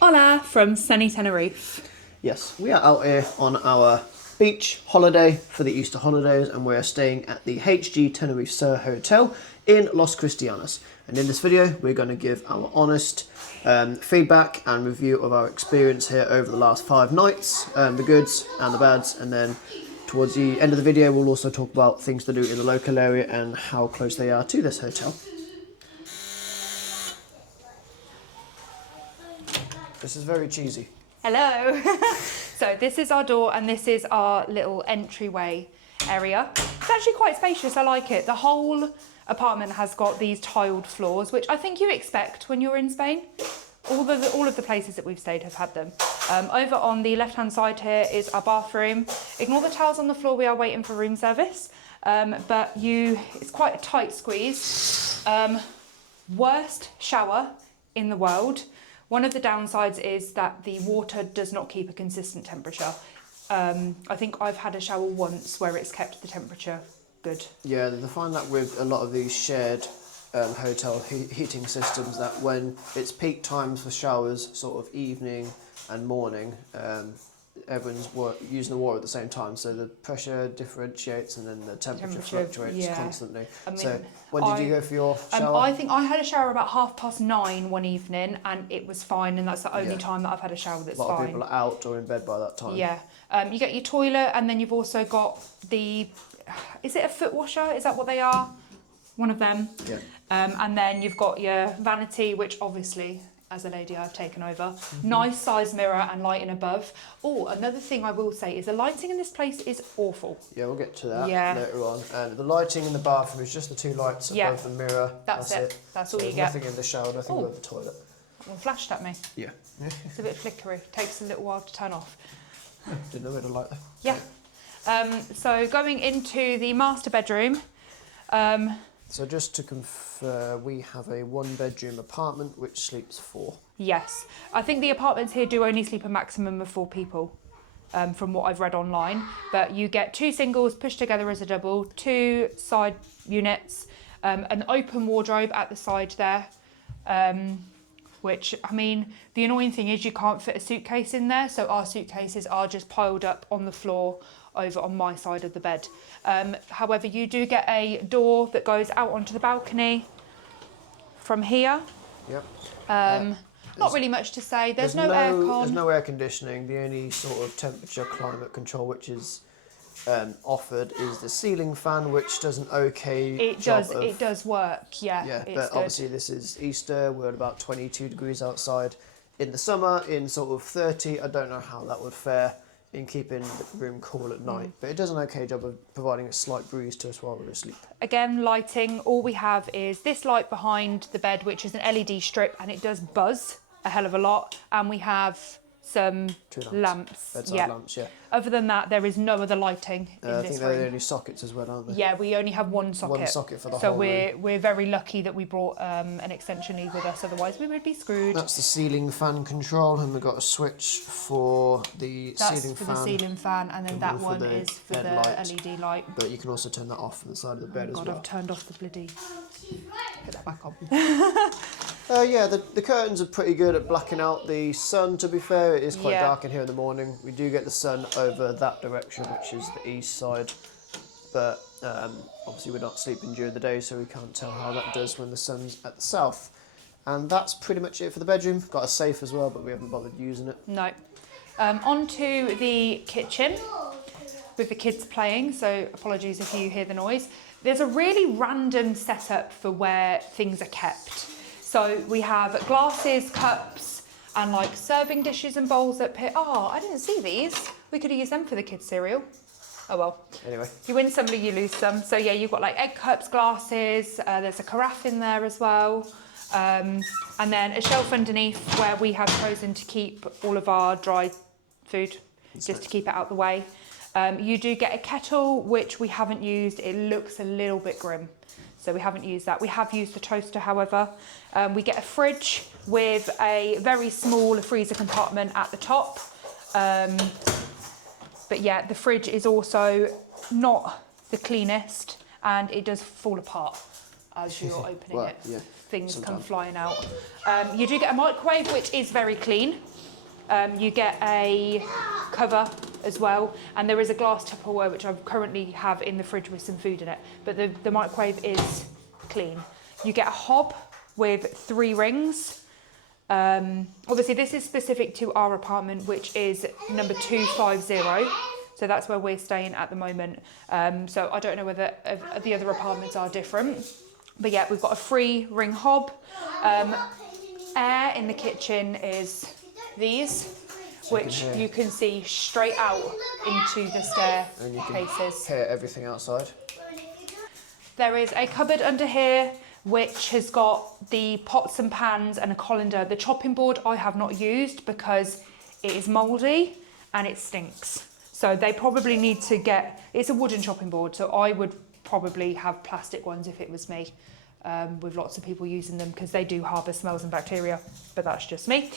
Hola from sunny Tenerife. Yes, we are out here on our beach holiday for the Easter holidays, and we're staying at the HG Tenerife Sur Hotel in Los Cristianos. And in this video, we're going to give our honest feedback and review of our experience here over the last 5 nights, the goods and the bads, and then towards the end of the video, we'll also talk about things to do in the local area and how close they are to this hotel. This is very cheesy. Hello. So this is our door and this is our little entryway area. It's actually quite spacious, I like it. The whole apartment has got these tiled floors, which I think you expect when you're in Spain. All of the places that we've stayed have had them. Over on the left-hand side here is our bathroom. Ignore the towels on the floor, we are waiting for room service. But it's quite a tight squeeze. Worst shower in the world. One of the downsides is that the water does not keep a consistent temperature. I think I've had a shower once where it's kept the temperature good. Yeah, they find that with a lot of these shared hotel heating systems, that when it's peak times for showers, sort of evening and morning, everyone's using the water at the same time, so the pressure differentiates and then the temperature fluctuates constantly. I mean, so when did you go for your shower? I think I had a shower about 9:30 one evening and it was fine, and that's the only time that I've had a shower that's fine. A lot of people are out or in bed by that time. Yeah. You get your toilet, and then you've also got is it a foot washer? Is that what they are? One of them. Yeah. And then you've got your vanity, which obviously, as a lady, I've taken over. Nice size mirror and lighting above. Oh, another thing I will say is the lighting in this place is awful. Yeah, we'll get to that later on. And the lighting in the bathroom is just the 2 lights above the mirror. That's it. That's all you get. Nothing in the shower, nothing above the toilet. That one flashed at me. Yeah. It's a bit flickery. Takes a little while to turn off. Didn't know we had a light there. Yeah. So going into the master bedroom. So just to confirm, we have a 1-bedroom apartment which sleeps 4. Yes. I think the apartments here do only sleep a maximum of 4 people, from what I've read online. But you get 2 singles pushed together as a double, 2 side units, an open wardrobe at the side there, which, I mean, the annoying thing is you can't fit a suitcase in there, so our suitcases are just piled up on the floor over on my side of the bed. However, you do get a door that goes out onto the balcony from here. Yep. Not really much to say. There's no aircon. There's no air conditioning. The only sort of temperature climate control which is offered is the ceiling fan, which does an okay job. It does work, yeah. Yeah, but obviously this is Easter. We're at about 22 degrees outside. In the summer, in sort of 30, I don't know how that would fare in keeping the room cool at night, but it does an okay job of providing a slight breeze to us while we're asleep. Again, lighting, all we have is this light behind the bed, which is an LED strip, and it does buzz a hell of a lot, and we have some 2 lamps. Bedside lamps, yeah. Other than that, there is no other lighting in this room. I think they're the only sockets as well, aren't they? Yeah, we only have 1 socket. 1 socket for the whole whole room. So we're very lucky that we brought an extension lead with us, otherwise we would be screwed. That's the ceiling fan control, and we've got a switch for the ceiling fan. That's for the ceiling fan, and then that one is for the LED light. But you can also turn that off from the side of the bed as well. I've turned off the bloody... Put that back on. Yeah, the curtains are pretty good at blacking out the sun, to be fair. It is quite dark in here in the morning. We do get the sun over that direction, which is the east side. But obviously we're not sleeping during the day, so we can't tell how that does when the sun's at the south. And that's pretty much it for the bedroom. Got a safe as well, but we haven't bothered using it. No. Onto the kitchen with the kids playing, so apologies if you hear the noise. There's a really random setup for where things are kept. So we have glasses, cups, and like serving dishes and bowls up here. Oh, I didn't see these. We could have used them for the kids' cereal. Oh well. Anyway. You win some, you lose some. So yeah, you've got like egg cups, glasses, there's a carafe in there as well. And then a shelf underneath where we have chosen to keep all of our dry food, just to keep it out the way. You do get a kettle, which we haven't used. It looks a little bit grim, so we haven't used that. We have used the toaster, however. We get a fridge with a very small freezer compartment at the top. But yeah, the fridge is also not the cleanest, and it does fall apart. as you're opening Well, it. yeah, Things come sometimes. flying out. You do get a microwave, which is very clean. You get a cover as well, and there is a glass Tupperware which I currently have in the fridge with some food in it, but the microwave is clean. You get a hob with 3 rings. Obviously this is specific to our apartment, which is number 250, so that's where we're staying at the moment. So I don't know whether the other apartments are different, but yeah, we've got a 3 ring hob. Air in the kitchen is these, which you can see straight out into the staircases. Hear everything outside. There is a cupboard under here which has got the pots and pans and a colander. The chopping board I have not used because it is mouldy and it stinks. So they probably need to get, it's a wooden chopping board, so I would probably have plastic ones if it was me, with lots of people using them because they do harbour smells and bacteria, but that's just me.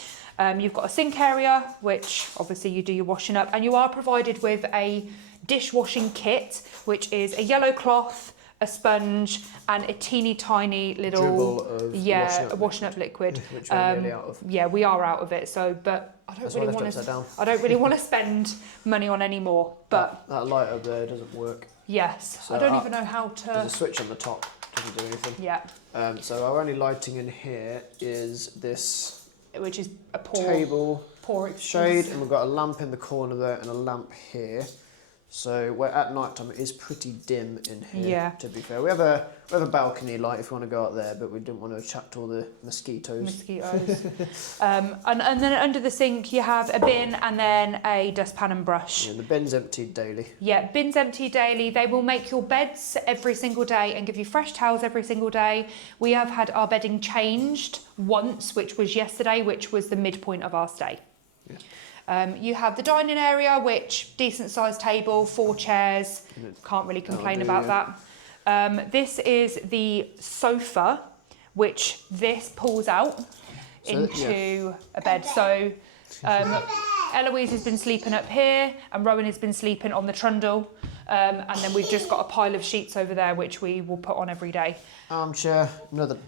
You've got a sink area, which obviously you do your washing up, and you are provided with a dishwashing kit, which is a yellow cloth, a sponge, and a teeny tiny little dribble of washing up liquid. Which we're nearly out of. Yeah, we are out of it. So, but I don't really want to. I don't really want to spend money on any more. But that light up there doesn't work. Yes, So I don't even know how to. There's a switch on the top. Doesn't do anything. Yeah. So our only lighting in here is this. Which is a table shade, and we've got a lamp in the corner there and a lamp here. So we're at night time. It is pretty dim in here. Yeah. To be fair, we have a balcony light if you want to go out there, but we didn't want to attract all the mosquitoes. And then under the sink you have a bin and then a dustpan and brush. Yeah, the bin's emptied daily. Yeah, bins empty daily. They will make your beds every single day and give you fresh towels every single day. We have had our bedding changed once, which was yesterday, which was the midpoint of our stay. Yeah. You have the dining area, which decent sized table, 4 chairs. Can't really complain about that. This is the sofa, which this pulls out into a bed. So Eloise has been sleeping up here and Rowan has been sleeping on the trundle. And then we've just got a pile of sheets over there, which we will put on every day. Armchair.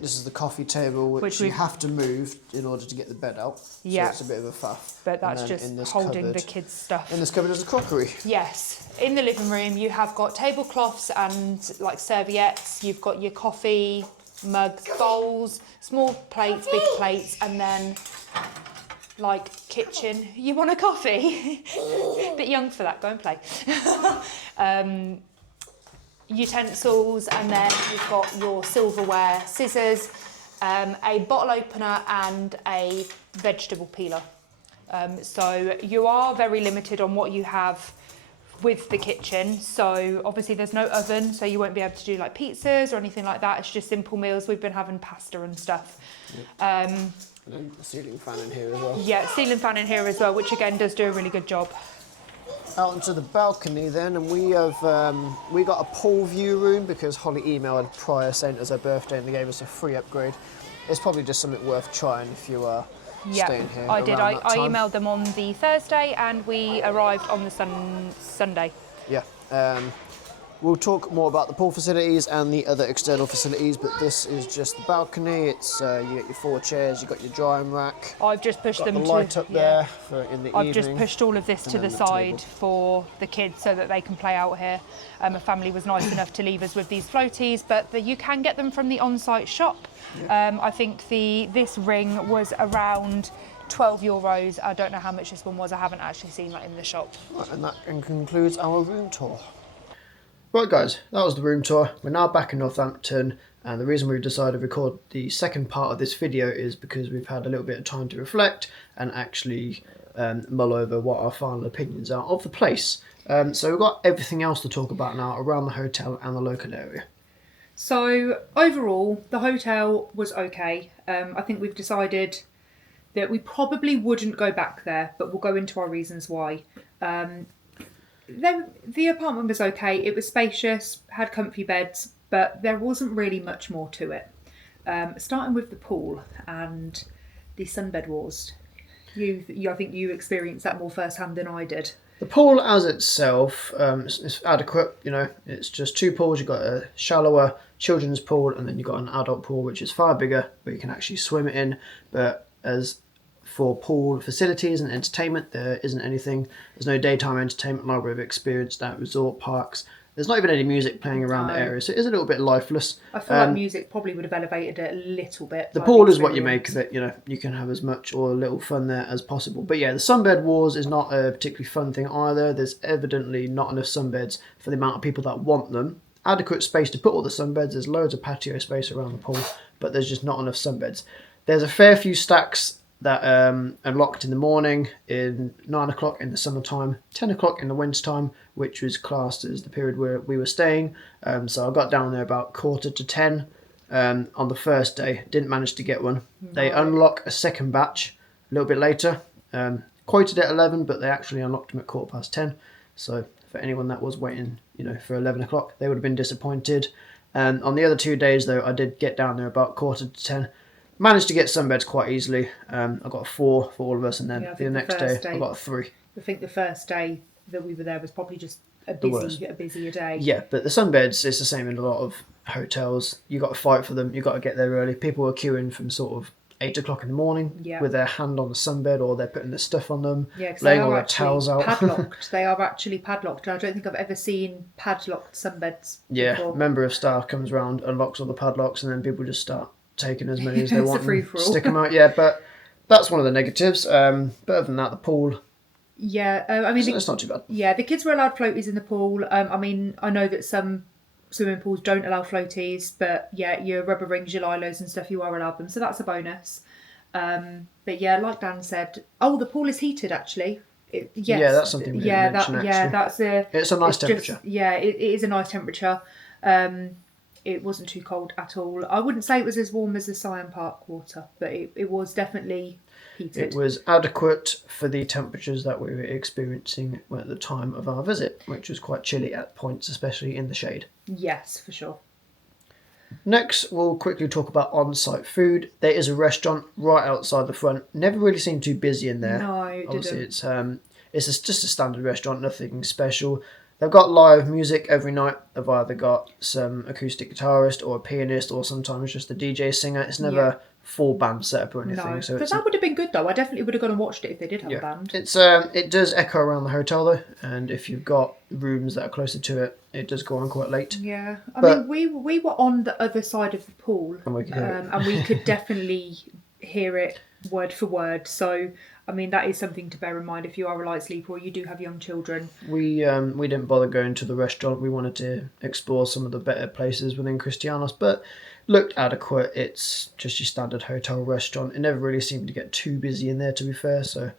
This is the coffee table, which you have to move in order to get the bed out. Yeah. So it's a bit of a faff. But that's just holding the kids' stuff. In this cupboard is a crockery. Yes. In the living room, you have got tablecloths and like serviettes. You've got your coffee mugs, bowls, small plates, big plates, and then like kitchen. You want a coffee? Bit young for that. Go and play. Utensils, and then you've got your silverware, scissors, a bottle opener, and a vegetable peeler. So you are very limited on what you have with the kitchen. So obviously there's no oven, so you won't be able to do like pizzas or anything like that. It's just simple meals. We've been having pasta and stuff. Yep. And a ceiling fan in here as well. Yeah, ceiling fan in here as well, which again does do a really good job. Out onto the balcony then, and we have we got a pool view room because Holly emailed prior saying it was her birthday and they gave us a free upgrade. It's probably just something worth trying if you are staying here. I did. I time. emailed them on the Thursday and we arrived on the Sunday. Yeah. We'll talk more about the pool facilities and the other external facilities, but this is just the balcony. It's you get your 4 chairs, you've got your drying rack. I've just pushed them the light up there for in the evening. I've just pushed all of this to the side for the kids so that they can play out here. A family was nice enough to leave us with these floaties, but you can get them from the on-site shop. Yeah. I think this ring was around €12. I don't know how much this one was. I haven't actually seen that in the shop. Right, and that concludes our room tour. Right guys, that was the room tour. We're now back in Northampton, and the reason we've decided to record the second part of this video is because we've had a little bit of time to reflect and actually mull over what our final opinions are of the place. So we've got everything else to talk about now around the hotel and the local area. So overall, the hotel was okay. I think we've decided that we probably wouldn't go back there, but we'll go into our reasons why. The apartment was okay. It was spacious, had comfy beds, but there wasn't really much more to it. Starting with the pool and the sunbed wars. I think you experienced that more firsthand than I did. The pool as itself is adequate. You know, it's just two pools. You've got a shallower children's pool, and then you've got an adult pool, which is far bigger, where you can actually swim in. But as for pool facilities and entertainment, there isn't anything. There's no daytime entertainment like we've experienced at resort parks. There's not even any music playing around the area, so it is a little bit lifeless. I feel like music probably would have elevated it a little bit. The pool is what you make of it, you know. You can have as much or a little fun there as possible. But yeah, the sunbed wars is not a particularly fun thing either. There's evidently not enough sunbeds for the amount of people that want them. Adequate space to put all the sunbeds. There's loads of patio space around the pool, but there's just not enough sunbeds. There's a fair few stacks that are locked in the morning, in 9 o'clock in the summertime, 10 o'clock in the wintertime, which was classed as the period where we were staying. So I got down there about 9:45 on the first day. Didn't manage to get one. Right. They unlock a second batch a little bit later. Quoted at 11, but they actually unlocked them at 10:15. So for anyone that was waiting, you know, for 11 o'clock, they would have been disappointed. On the other 2 days, though, I did get down there about 9:45. Managed to get sunbeds quite easily. I got a 4 for all of us, and then the next day I got a 3. I think the first day that we were there was probably just a busier day. Yeah, but the sunbeds, it's the same in a lot of hotels. You got to fight for them. You got to get there early. People were queuing from sort of 8 o'clock in the morning with their hand on the sunbed, or they're putting their stuff on them, laying all their towels out. Padlocked. They are actually padlocked. And I don't think I've ever seen padlocked sunbeds before. Member of staff comes around, unlocks all the padlocks, and then people just start taking as many as they want and stick them out. Yeah, but that's one of the negatives. But other than that, the pool. Yeah, I mean, it's not too bad. Yeah, the kids were allowed floaties in the pool. I mean, I know that some swimming pools don't allow floaties, but yeah, your rubber rings, your lilos and stuff, you are allowed them, so that's a bonus. But yeah, like Dan said, the pool is heated actually. Yes. Yeah, that's something we didn't mention, it's a nice temperature. It is a nice temperature. It wasn't too cold at all. I wouldn't say it was as warm as the Siam Park water, but it was definitely heated. It was adequate for the temperatures that we were experiencing at the time of our visit, which was quite chilly at points, especially in the shade. Yes, for sure. Next, we'll quickly talk about on-site food. There is a restaurant right outside the front. Never really seemed too busy in there. No, it Obviously, didn't. It's just a standard restaurant, nothing special. They've got live music every night. They've either got some acoustic guitarist or a pianist, or sometimes just a DJ singer. It's never full band setup or anything. No, so but that would have been good though. I definitely would have gone and watched it if they did have a band. It does echo around the hotel though, and if you've got rooms that are closer to it, it does go on quite late. Yeah, I mean we were on the other side of the pool, and we could hear it. And we could definitely hear it word for word. So I mean, that is something to bear in mind if you are a light sleeper or you do have young children. We didn't bother going to the restaurant. We wanted to explore some of the better places within Cristianos, but looked adequate. It's just your standard hotel restaurant. It never really seemed to get too busy in there, to be fair, so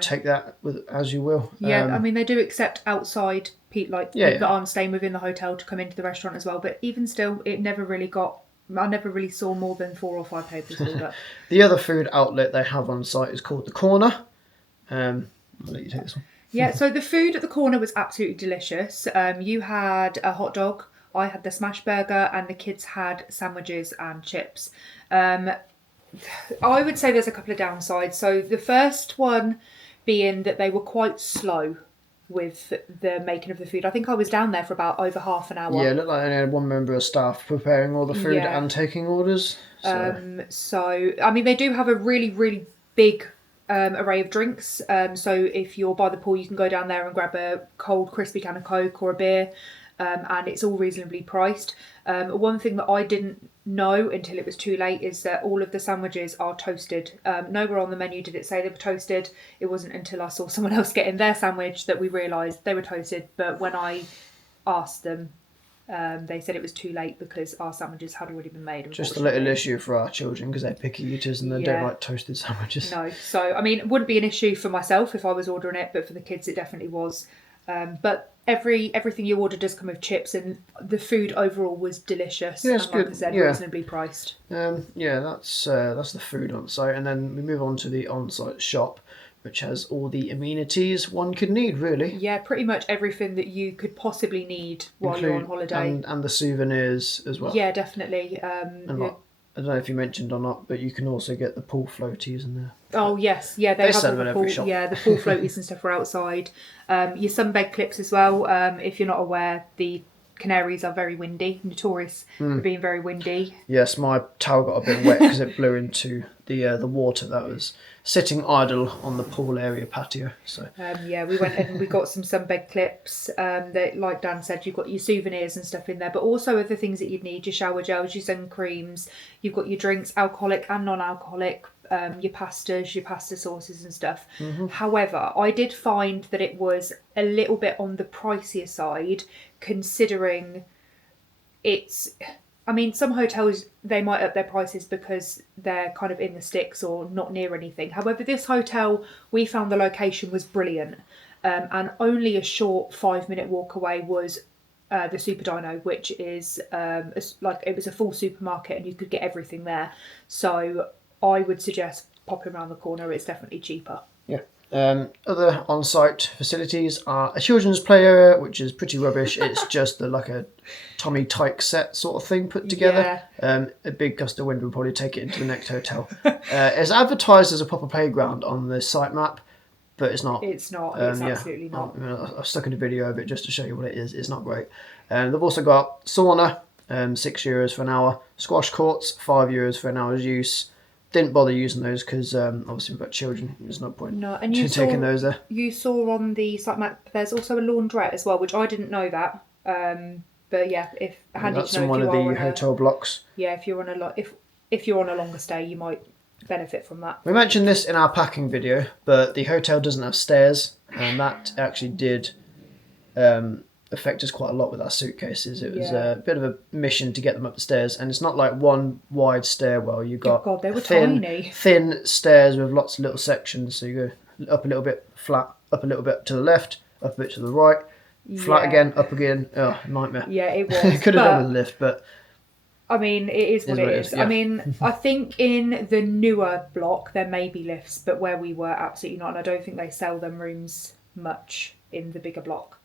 take that with as you will. Yeah, I mean, they do accept outside people that aren't staying within the hotel to come into the restaurant as well, but even still, I never really saw more than 4 or 5 tables filled up. The other food outlet they have on site is called The Corner. I'll let you take this one. Yeah, so the food at The Corner was absolutely delicious. You had a hot dog, I had the smash burger, and the kids had sandwiches and chips. I would say there's a couple of downsides. So the first one being that they were quite slow with the making of the food. I think I was down there for about over half an hour. Yeah, it looked like I had one member of staff preparing all the food and taking orders. So I mean, they do have a really, really big array of drinks. So if you're by the pool, you can go down there and grab a cold, crispy can of Coke or a beer. And it's all reasonably priced. One thing that I didn't know until it was too late is that all of the sandwiches are toasted. Nowhere on the menu did it say they were toasted. It wasn't until I saw someone else getting their sandwich that we realised they were toasted. But when I asked them, they said it was too late because our sandwiches had already been made. Just a little issue for our children because they're picky eaters and they don't like toasted sandwiches. No, so I mean, it wouldn't be an issue for myself if I was ordering it, but for the kids it definitely was. But everything you order does come with chips, and the food overall was delicious. Yeah, it's and like good. I said, reasonably priced. That's the food on site, and then we move on to the on-site shop, which has all the amenities one could need, really. Yeah, pretty much everything that you could possibly need while you're on holiday, and the souvenirs as well. Yeah, definitely. I don't know if you mentioned or not, but you can also get the pool floaties in there. Oh yes, yeah, they have sell all them the in pool, every shop. yeah, the pool floaties and stuff are outside. Your sunbed clips as well. If you're not aware, the Canaries are very windy, notorious for being very windy. Yes, my towel got a bit wet because it blew into the water that was sitting idle on the pool area patio. So Yeah, we went and we got some sunbed clips. That, like Dan said, you've got your souvenirs and stuff in there, but also other things that you'd need: your shower gels, your sun creams. You've got your drinks, alcoholic and non-alcoholic. Your pastas, your pasta sauces and stuff. However, I did find that it was a little bit on the pricier side, considering it's... I mean, some hotels, they might up their prices because they're kind of in the sticks or not near anything. However, this hotel, we found the location was brilliant. And only a short 5-minute walk away was the Super Dino, which is it was a full supermarket and you could get everything there. So I would suggest popping around the corner. It's definitely cheaper. yeah. Other on-site facilities are a children's play area, which is pretty rubbish. It's just like a Tommy Tyke set sort of thing put together. A big gust of wind would probably take it into the next hotel. It's advertised as a proper playground on the site map, but it's not. It's not. It's absolutely not. I've stuck in a video of it just to show you what it is. It's not great. They've also got sauna, €6 for an hour. Squash courts, €5 for an hour's use. Didn't bother using those because obviously we've got children. There's no point taking those there. You saw on the site map there's also a laundrette as well, which I didn't know that. But yeah, if handy That's to know in one if of you the are hotel blocks. Yeah, if you're on if you're on a longer stay, you might benefit from that. We mentioned this in our packing video, but the hotel doesn't have stairs, and that actually did affect us quite a lot with our suitcases. It was a bit of a mission to get them up the stairs, and it's not like one wide stairwell. You got God, they were tiny, thin stairs with lots of little sections. So you go up a little bit, flat, up a little bit to the left, up a bit to the right, flat again, up again. Oh, nightmare. Yeah, it was. Could have done with a lift, but I mean, it is what it is. Yeah. I mean, I think in the newer block there may be lifts, but where we were, absolutely not. And I don't think they sell them rooms much in the bigger block.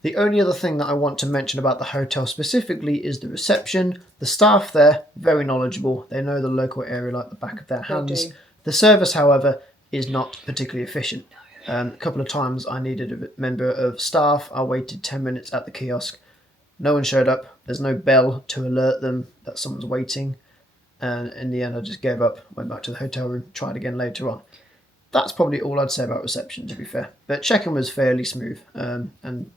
The only other thing that I want to mention about the hotel specifically is the reception. The staff there, very knowledgeable. They know the local area like the back of their hands. The service, however, is not particularly efficient. A couple of times I needed a member of staff. I waited 10 minutes at the kiosk. No one showed up. There's no bell to alert them that someone's waiting. And in the end, I just gave up, went back to the hotel room, tried again later on. That's probably all I'd say about reception, to be fair. But check-in was fairly smooth and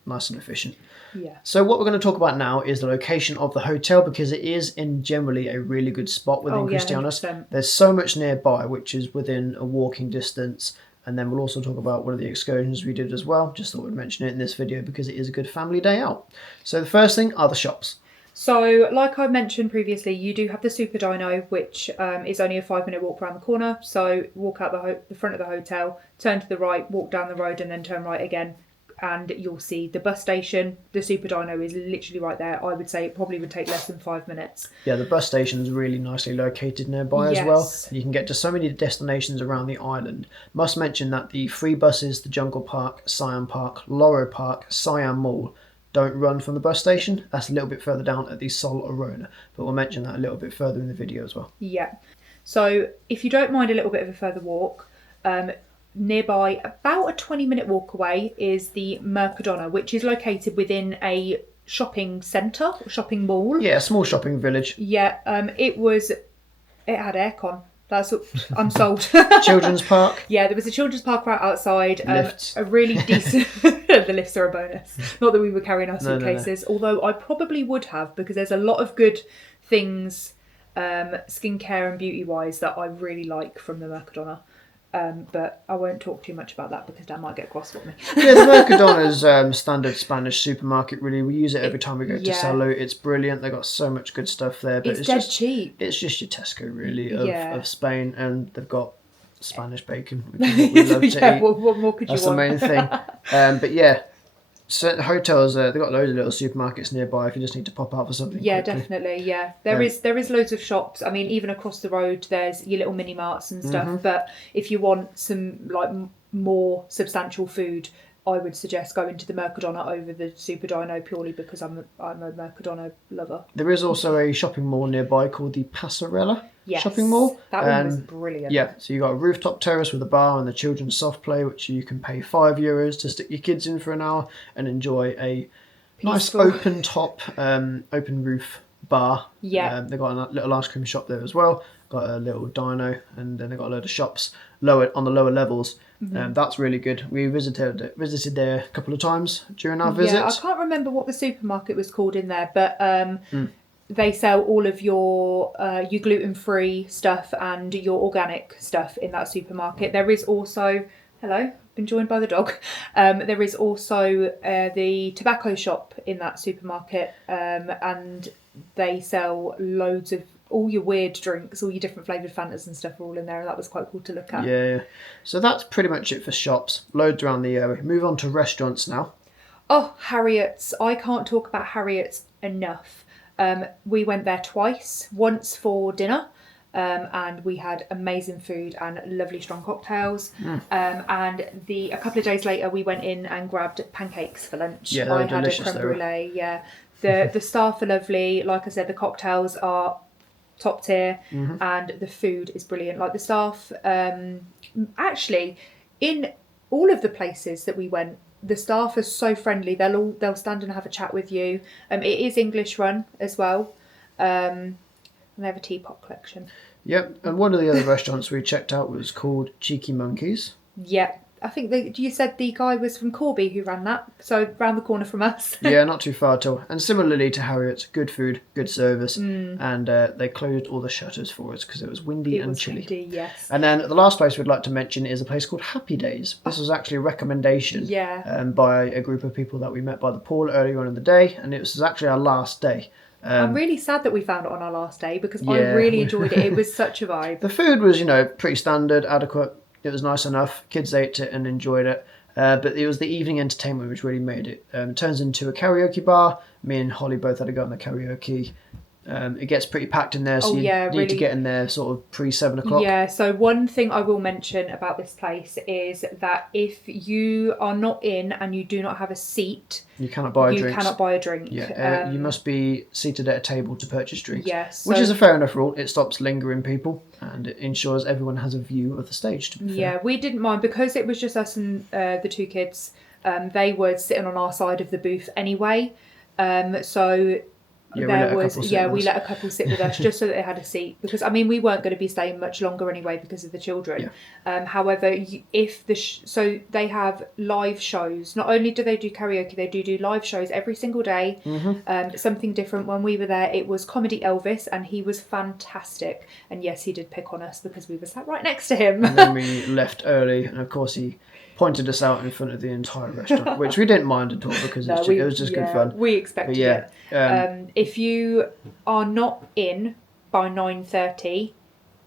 nice and efficient. Yeah. So what we're going to talk about now is the location of the hotel, because it is in generally a really good spot within Cristianos. 100%. There's so much nearby, which is within a walking distance. And then we'll also talk about one of the excursions we did as well. Just thought we'd mention it in this video because it is a good family day out. So the first thing are the shops. So, like I mentioned previously, you do have the Super Dino, which is only a 5-minute walk around the corner. So, walk out the front of the hotel, turn to the right, walk down the road, and then turn right again. And you'll see the bus station. The Super Dino is literally right there. I would say it probably would take less than 5 minutes. Yeah, the bus station is really nicely located nearby as well. You can get to so many destinations around the island. Must mention that the free buses, the Jungle Park, Siam Park, Loro Park, Siam Mall, don't run from the bus station. That's a little bit further down at the Sol Arona, but we'll mention that a little bit further in the video as well. Yeah. So if you don't mind a little bit of a further walk, nearby, about a 20-minute walk away, is the Mercadona, which is located within a shopping centre, shopping mall. Yeah, a small shopping village. Yeah, it had aircon. I'm sold. Children's park. Yeah, there was a children's park right outside. Lifts. A really decent... The lifts are a bonus. Not that we were carrying our suitcases, No. although I probably would have, because there's a lot of good things, skincare and beauty-wise, that I really like from the Mercadona. But I won't talk too much about that because that might get cross with me. Yeah, the Mercadona's standard Spanish supermarket, really. We use it every time we go to Salou. It's brilliant. They've got so much good stuff there. But it's dead cheap. It's just your Tesco, really, of Spain. And they've got Spanish bacon, which is what we love to eat. What more could you want? That's the main thing. But yeah, certain hotels, they've got loads of little supermarkets nearby if you just need to pop out for something. Yeah, quickly. definitely. Yeah, there is loads of shops. I mean, even across the road, there's your little mini marts and stuff. But if you want some more substantial food, I would suggest going to the Mercadona over the Super Dino purely because I'm a Mercadona lover. There is also a shopping mall nearby called the Passarella Yes, shopping mall. that one was brilliant. Yeah, so you got a rooftop terrace with a bar and the children's soft play, which you can pay €5 to stick your kids in for an hour and enjoy a nice Peaceful. open top, open roof bar. Yeah. They've got a little ice cream shop there as well. Got a little dino, and then they've got a load of shops lower on the lower levels. That's really good. We visited there a couple of times during our visit. Yeah, I can't remember what the supermarket was called in there, but they sell all of your gluten-free stuff and your organic stuff in that supermarket. There is also, hello, been joined by the dog. There is also the tobacco shop in that supermarket, and they sell loads of all your weird drinks, all your different flavoured Fantas and stuff are all in there, and that was quite cool to look at. Yeah. So that's pretty much it for shops. Loads around the area. Move on to restaurants now. Oh, Harriet's. I can't talk about Harriet's enough. We went there twice, once for dinner, and we had amazing food and lovely strong cocktails. And a couple of days later, we went in and grabbed pancakes for lunch. Yeah, they were I had delicious, a creme brulee. Yeah, the staff are lovely. Like I said, the cocktails are top tier, and the food is brilliant. Like the staff, actually, in all of the places that we went, the staff are so friendly. They'll stand and have a chat with you. It is English run as well, and they have a teapot collection. Yep, and one of the other restaurants we checked out was called Cheeky Monkeys. Yeah, I think you said the guy was from Corby who ran that, so round the corner from us. Yeah, not too far at all. And similarly to Harriet's, good food, good service, and they closed all the shutters for us because it was windy and chilly. Windy, yes. And then the last place we'd like to mention is a place called Happy Days. This was actually a recommendation by a group of people that we met by the pool earlier on in the day, and it was actually our last day. I'm really sad that we found it on our last day because I really enjoyed it. It was such a vibe. The food was, pretty standard, adequate. It was nice enough. Kids ate it and enjoyed it. But it was the evening entertainment which really made it. It turns into a karaoke bar. Me and Holly both had to go on the karaoke. It gets pretty packed in there, so you need to get in there sort of pre-7 o'clock. Yeah, so one thing I will mention about this place is that if you are not in and you do not have a seat, you cannot buy a drink. You cannot buy a drink. Yeah, you must be seated at a table to purchase drinks. Yes, which is a fair enough rule. It stops lingering people and it ensures everyone has a view of the stage, to be fair. Yeah, we didn't mind because it was just us and the two kids. They were sitting on our side of the booth anyway. So we let a couple sit with us just so that they had a seat, because we weren't going to be staying much longer anyway because of the children. However, if so they have live shows. Not only do they do karaoke, they do live shows every single day. Something different. When we were there, it was Comedy Elvis, and he was fantastic. And yes, he did pick on us because we were sat right next to him. And then we left early, and of course he pointed us out in front of the entire restaurant, which we didn't mind at all because it was just good fun. We expected it. If you are not in by 9:30,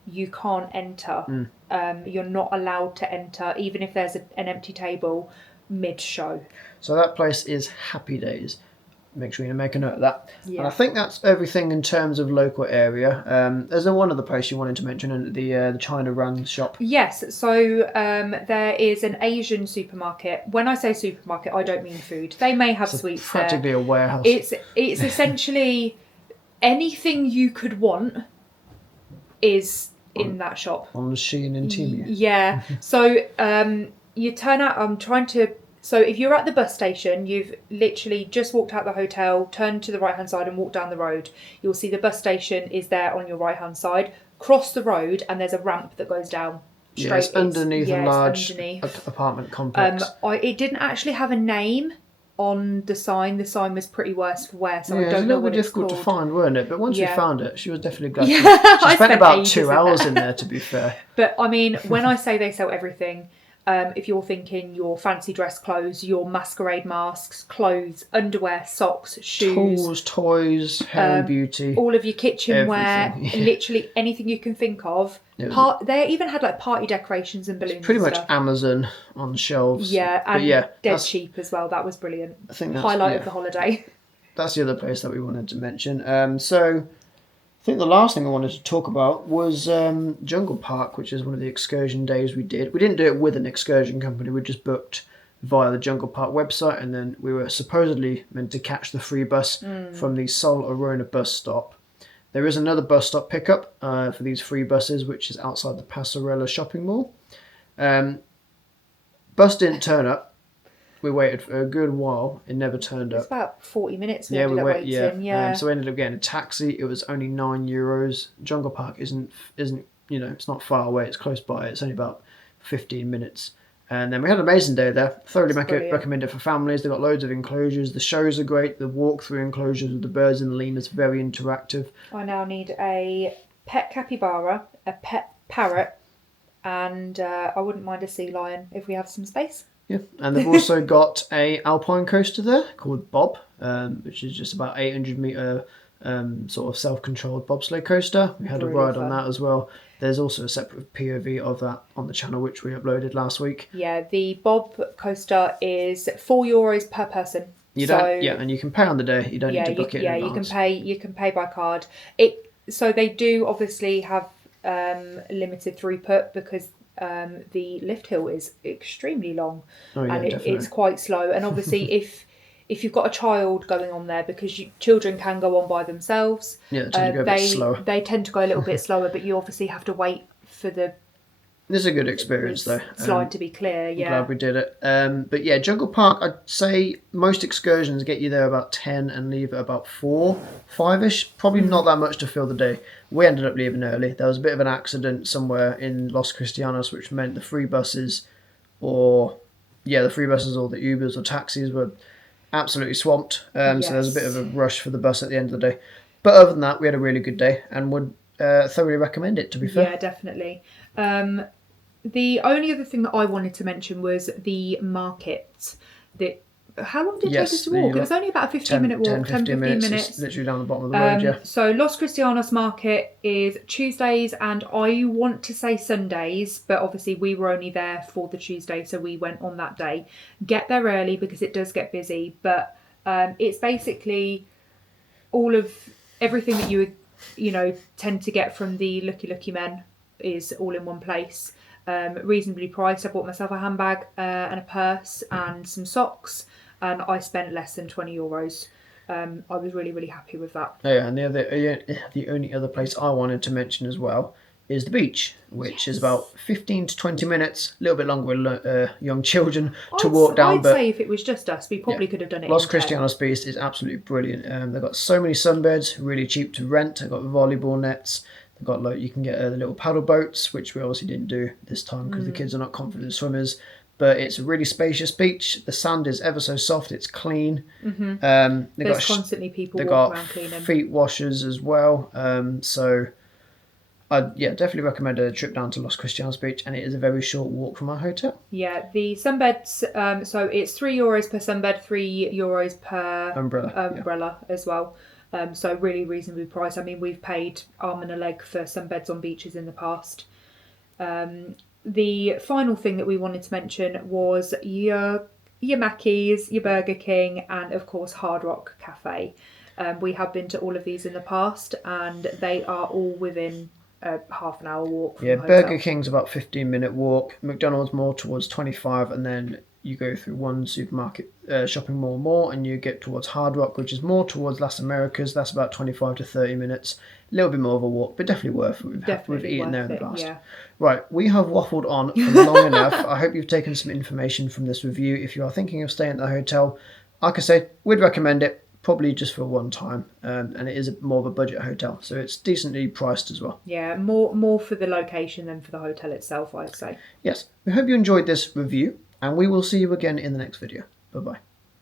you can't enter. You're not allowed to enter, even if there's an empty table mid-show. So that place is Happy Days. Make sure you make a note of that. Yeah. And I think that's everything in terms of local area. There's one other place you wanted to mention, the China Run shop. Yes, so there is an Asian supermarket. When I say supermarket, I don't mean food. They may have sweets there. Practically a warehouse. It's essentially anything you could want is in that shop. On Shein and Temu. Yeah. So you turn out. So if you're at the bus station, you've literally just walked out the hotel, turned to the right-hand side and walked down the road. You'll see the bus station is there on your right-hand side. Cross the road and there's a ramp that goes down straight. Yeah, it's underneath a large apartment complex. It didn't actually have a name on the sign. The sign was pretty worse for wear, so I don't know what it's called. It was a little bit difficult to find, weren't it? But once we found it, she was definitely glad. She Yeah, spent about 2 hours in there, to be fair. But when I say they sell everything, if you're thinking your fancy dress clothes, your masquerade masks, clothes, underwear, socks, shoes, tools, toys, hair and beauty, all of your kitchenware, literally anything you can think of. They even had like party decorations and balloons. Pretty and much stuff. Amazon on shelves. Yeah, and dead cheap as well. That was brilliant. I think that's highlight of the holiday. That's the other place that we wanted to mention. So I think the last thing I wanted to talk about was Jungle Park, which is one of the excursion days we did. We didn't do it with an excursion company. We just booked via the Jungle Park website, and then we were supposedly meant to catch the free bus from the Sol Arona bus stop. There is another bus stop pickup for these free buses, which is outside the Passarella shopping mall. Bus didn't turn up. We waited for a good while. It never turned up. It's about 40 minutes we ended up waiting. So we ended up getting a taxi. It was only €9. Jungle Park isn't it's not far away. It's close by. It's only about 15 minutes. And then we had an amazing day there. Thoroughly recommend it for families. They've got loads of enclosures. The shows are great. The walk-through enclosures with the birds and the lemurs, very interactive. I now need a pet capybara, a pet parrot, and I wouldn't mind a sea lion if we have some space. Yeah, and they've also got a alpine coaster there called Bob, which is just about 800-meter sort of self-controlled bobsleigh coaster. We had a ride on that as well. There's also a separate POV of that on the channel, which we uploaded last week. Yeah, the Bob coaster is €4 per person. And you can pay on the day. You don't need to book it in advance. You can pay by card. So they do obviously have limited throughput because the lift hill is extremely long, and it's quite slow. And obviously, if you've got a child going on there, because children can go on by themselves, they tend to go a bit slower. They tend to go a little bit slower, but you obviously have to wait for the. This is a good experience though. Slide to be clear, yeah. I'm glad we did it. But yeah, Jungle Park, I'd say most excursions get you there about 10 and leave at about 4, 5-ish. Probably not that much to fill the day. We ended up leaving early. There was a bit of an accident somewhere in Los Cristianos, which meant the free buses or the Ubers or taxis were absolutely swamped. So there was a bit of a rush for the bus at the end of the day. But other than that, we had a really good day and would thoroughly recommend it, to be fair. Yeah, definitely. The only other thing that I wanted to mention was the market. How long did it take us to walk? It was only about a 15-minute walk, 10-15 minutes. It's literally down the bottom of the road, yeah. So Los Cristianos market is Tuesdays and I want to say Sundays, but obviously we were only there for the Tuesday, so we went on that day. Get there early because it does get busy, but it's basically all of everything that you would, tend to get from the Lucky Men is all in one place. Reasonably priced. I bought myself a handbag and a purse and some socks, and I spent less than €20. I was really, really happy with that. Oh, yeah, and the only other place I wanted to mention as well is the beach, which is about 15 to 20 minutes, a little bit longer with young children to walk down. I'd say if it was just us, we probably could have done it. Los Cristianos Beach is absolutely brilliant. They've got so many sunbeds, really cheap to rent. They've got volleyball nets. They've got you can get the little paddle boats, which we obviously didn't do this time because the kids are not confident swimmers. But it's a really spacious beach. The sand is ever so soft. It's clean. There's constantly people walking around cleaning. Feet washers as well. So I'd definitely recommend a trip down to Los Cristianos Beach, and it is a very short walk from our hotel. Yeah, the sunbeds. So it's €3 per sunbed, €3 per umbrella as well. So really reasonably priced. I mean, we've paid arm and a leg for some beds on beaches in the past. The final thing that we wanted to mention was your Mackey's, your Burger King, and of course Hard Rock Cafe. We have been to all of these in the past, and they are all within a half an hour walk from the hotel. Burger King's about 15-minute walk. McDonald's more towards 25, and then you go through one supermarket shopping mall more and you get towards Hard Rock, which is more towards Las Americas. That's about 25 to 30 minutes. A little bit more of a walk, but definitely worth it. We've eaten there in the past. Yeah. Right, we have waffled on for long enough. I hope you've taken some information from this review. If you are thinking of staying at the hotel, like I said, we'd recommend it, probably just for one time. And it is more of a budget hotel, so it's decently priced as well. Yeah, more for the location than for the hotel itself, I'd say. Yes, we hope you enjoyed this review, and we will see you again in the next video. Bye-bye.